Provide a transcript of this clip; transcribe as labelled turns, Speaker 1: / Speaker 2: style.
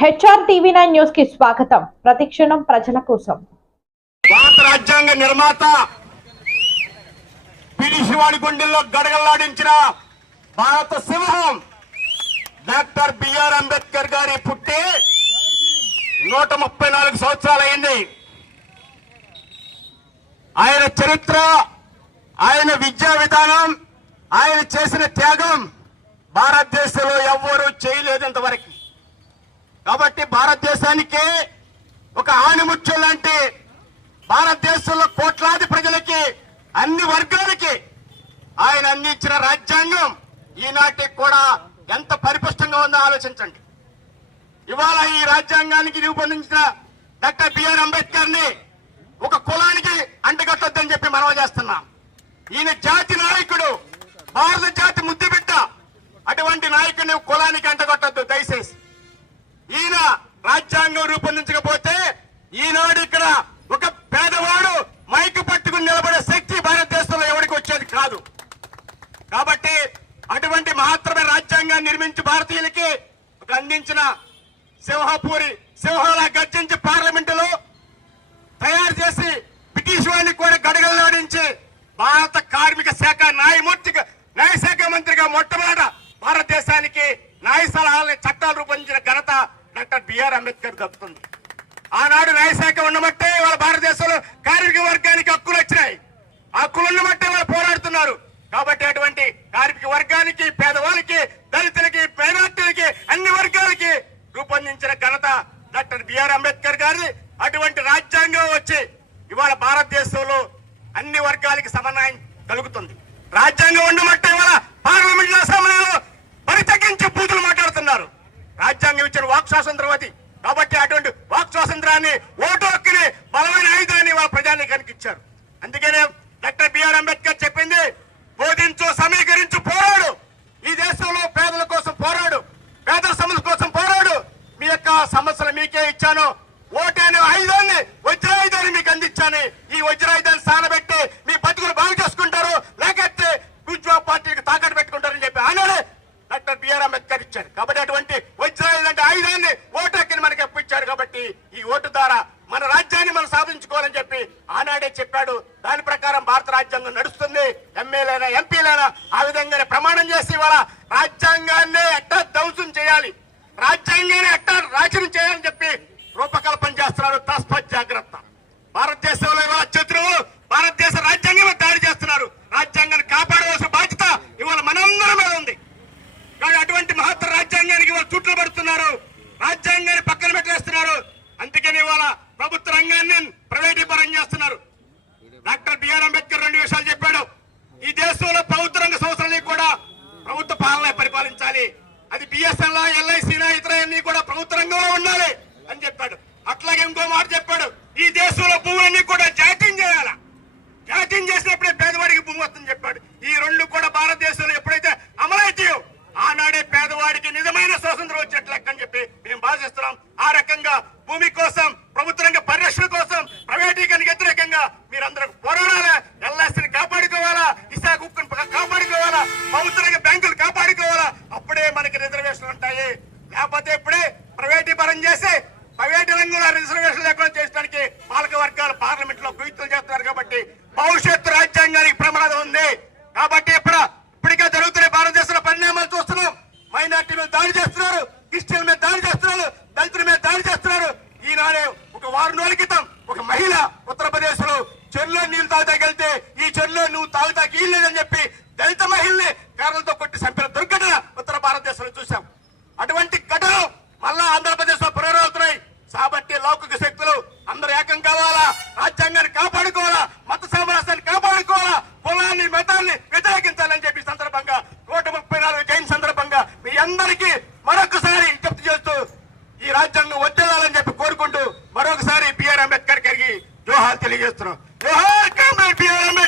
Speaker 1: HR TV nine న్యూస్కి స్వాగతం. ప్రతిక్షణం ప్రజల కోసం.
Speaker 2: భారత రాజ్యాంగ నిర్మాత పిలిచివాడి గుండెల్లో గడగల్లాడించిన భారత సింహం డాక్టర్ బిఆర్ అంబేద్కర్ గారి పుట్టి నూట ముప్పై నాలుగు సంవత్సరాలైంది. ఆయన చరిత్ర ఆయన విద్యా విధానం ఆయన చేసిన త్యాగం భారతదేశంలో ఎవ్వరూ చేయలేదంతవరకు. భారతదేశానికి ఒక ఆణిముత్యం లాంటి భారతదేశంలో కోట్లాది ప్రజలకి అన్ని వర్గాలకి ఆయన అందించిన రాజ్యాంగం ఈనాటికి కూడా ఎంత పరిపుష్టంగా ఉందో ఆలోచించండి. ఇవాళ ఈ రాజ్యాంగానికి రూపొందించిన డాక్టర్ బిఆర్ అంబేద్కర్ని ఒక కులానికి అంటగట్టొద్దని చెప్పి మనవి చేస్తున్నాం. ఈయన జాతి నాయకుడు భారత జాతి ముద్దు బిడ్డ. అటువంటి నాయకుడిని కులానికి అంటగట్టొద్దు. భారత కార్మిక శాఖ న్యాయమూర్తిగా న్యాయశాఖ మంత్రిగా మొట్టమొదట భారతదేశానికి న్యాయ సలహాలని చట్టాలు రూపొందించిన ఘనత డాక్టర్ బిఆర్ అంబేద్కర్ దక్కుతుంది. ఆనాడు న్యాయశాఖ ఉన్నమట్టే వాళ్ళ భారతదేశంలో కార్మిక వర్గానికి హక్కులు వచ్చినాయి. హక్కులు ఉన్నమట్టే వాళ్ళు పోరాడుతున్నారు. కాబట్టి అటువంటి కార్మిక వర్గానికి పేదవాళ్ళకి దళితులకి మైనార్టీలకి అన్ని వర్గాలకి రూపొందించిన ఘనత డాక్టర్ బిఆర్ అంబేద్కర్ గారి అటువంటి రాజ్యాంగం వచ్చి ఇవాళ భారతదేశంలో అన్ని వర్గాలకి సమన్వయం కలుగుతుంది. రాజ్యాంగం ఉండమంటే ఇవాళ పార్లమెంట్ అసెంబ్లీలో బరి తగ్గించి బూతులు మాట్లాడుతున్నారు. రాజ్యాంగం ఇచ్చిన వాక్ స్వాతంత్రం అది. కాబట్టి అటువంటి వాక్ స్వాతంత్రాన్ని ఓటు హక్కుని బలమైన ఆయుధాన్ని వాళ్ళ ప్రజానికానికి ఇచ్చారు. అందుకనే డాక్టర్ బిఆర్ అంబేద్కర్ చెప్పింది బోధించు సమీకరించు పోరాడు. ఈ దేశంలో పేదల కోసం పోరాడు. పేదల సమస్యల కోసం పోరాడు. మీ యొక్క సమస్యలు మీకే ఇచ్చాను. ఓటు ఆయుధాన్ని వజ్రాయుధాన్ని మీకు అందించాను ఈ వజ్రాయుధాన్ని సానబెట్టి మీ బతుకులు బాగు చేసుకుంటారు. లేకపోతే ఉజ్వా పార్టీకి తాకట్టు పెట్టుకుంటారని చెప్పి ఆనాడే డాక్టర్ బిఆర్ అంబేద్కర్ ఇచ్చారు. కాబట్టి అటువంటి వజ్రాయుధం ఆయుధాన్ని ఓటు హక్కుని మనకి అప్పించారు కాబట్టి ఈ ఓటు ద్వారా మన రాజ్యాన్ని మనం సాధించుకోవాలని చెప్పి ఆనాడే చెప్పాడు. దాని ప్రకారం భారత రాజ్యాంగం నడుస్తుంది. ఎమ్మెల్యేనా ఎంపీలైనా ఆ విధంగానే ప్రమాణం చేసి ఇవాళ రాజ్యాంగాన్ని ఎట్టా ధ్వంసం చేయాలి. రాజ్యాంగాన్ని ఎట్టా రాజనం చేయాలి చెప్పి రూపకల్పన చేస్తున్నారు తస్మత్ జాగ్రత్త భారతదేశంలో ఇవాళ శత్రువులు భారతదేశ రాజ్యాంగం మీద దాడి చేస్తున్నారు రాజ్యాంగాన్ని కాపాడవలసిన బాధ్యత ఇవాళ మనందరి మీద ఉంది కానీ అటువంటి మహత్తర రాజ్యాంగానికి వాళ్ళు చుట్లు పడుతున్నారు రాజ్యాంగాన్ని పక్కన పెట్టేస్తున్నారు అందుకని ఇవాళ ప్రభుత్వ రంగాన్ని ప్రైవేటీకరణ చేస్తున్నారు. డాక్టర్ బిఆర్ అంబేద్కర్ రెండు విషయాలు చెప్పాడు. ఈ దేశంలో ప్రభుత్వ రంగ సంస్థలని కూడా ప్రభుత్వ పాలన పరిపాలించాలి. అది బిఎస్ఎల్ ఎల్ఐసినా ఇతర అన్ని కూడా ప్రభుత్వ రంగంలో ఉండాలి అని చెప్పాడు. అట్లాగే ఇంకో మాట చెప్పాడు. ఈ దేశంలో భూములన్నీ కూడా జాతీయం చేయాలా? జాతీయం చేసినప్పుడే పేదవాడికి భూమి వస్తుందని చెప్పాడు. ఈ రెండు కూడా భారతదేశం ఎప్పుడైతే అమలైతాయో ఆనాడే పేదవాడికి నిజమైన స్వాతంత్రం వచ్చేట్లు లెక్క అని చెప్పి మేము భావిస్తున్నాం ఆ రకంగా భూమి కోసం ప్రభుత్వ రంగ పరిరక్షణ కోసం ప్రైవేటీకరణకు వ్యతిరేకంగా మీరందరూ పోరాడాలా? ఎల్ఐసిని కాపాడుకోవాలా? ఇసా ఉక్కుని కాపాడుకోవాలా? ప్రభుత్వ రంగ బ్యాంకులు కాపాడుకోవాలా? అప్పుడే మనకి రిజర్వేషన్లు ఉంటాయి. లేకపోతే ఇప్పుడే ప్రైవేటీకరణ చేసి ప్రైవేట్ రంగంలో రిజర్వేషన్ లేకుండా చేయడానికి పాలక వర్గాలు పార్లమెంట్లో కుయుక్తులు చేస్తున్నారు కాబట్టి భవిష్యత్తు రాజ్యాంగానికి ప్రమాదం ఉంది. కాబట్టి ఇప్పుడు ఇప్పటికే జరుగుతున్న భారతదేశంలో పరిణామాలు చూస్తున్నాం. మైనార్టీ మీద దాడి చేస్తున్నారు. క్రిస్టియన్ మీద దాడి చేస్తున్నారు. దళితుల మీద దాడి చేస్తున్నారు. ఈనాడే ఒక వారం రోజుల క్రితం ఒక మహిళ ఉత్తరప్రదేశ్లో చెరులో నీళ్ళు తాగుతాకెళ్తే ఈ చెరులో నువ్వు తాగుతాకి లేదని చెప్పి దళిత మహిళని కారణంతో కొట్టి చంపిన దుర్ఘటన ఉత్తర భారతదేశంలో చూసాం అటువంటి ఘటనలు మళ్ళా ఆంధ్రప్రదేశ్లో పునరావుతున్నాయి కాబట్టి లౌకిక శక్తులు అందరూ ఏకం కావాలా? రాజ్యాంగాన్ని కాపాడుకోవాలా? మత సామరస్యాన్ని కాపాడుకోవాలా? కులాన్ని మతాన్ని వ్యతిరేకించాలని చెప్పి సందర్భంగా నూట ముప్పై నాలుగు జైన్ సందర్భంగా మీ అందరికీ మరొకసారి విజ్ఞప్తి చేస్తూ ఈ రాజ్యాంగం వర్తిల్లాలని చెప్పి కోరుకుంటూ మరొకసారి బిఆర్ అంబేద్కర్ గారికి జోహార్ తెలియజేస్తున్నాం. జోహార్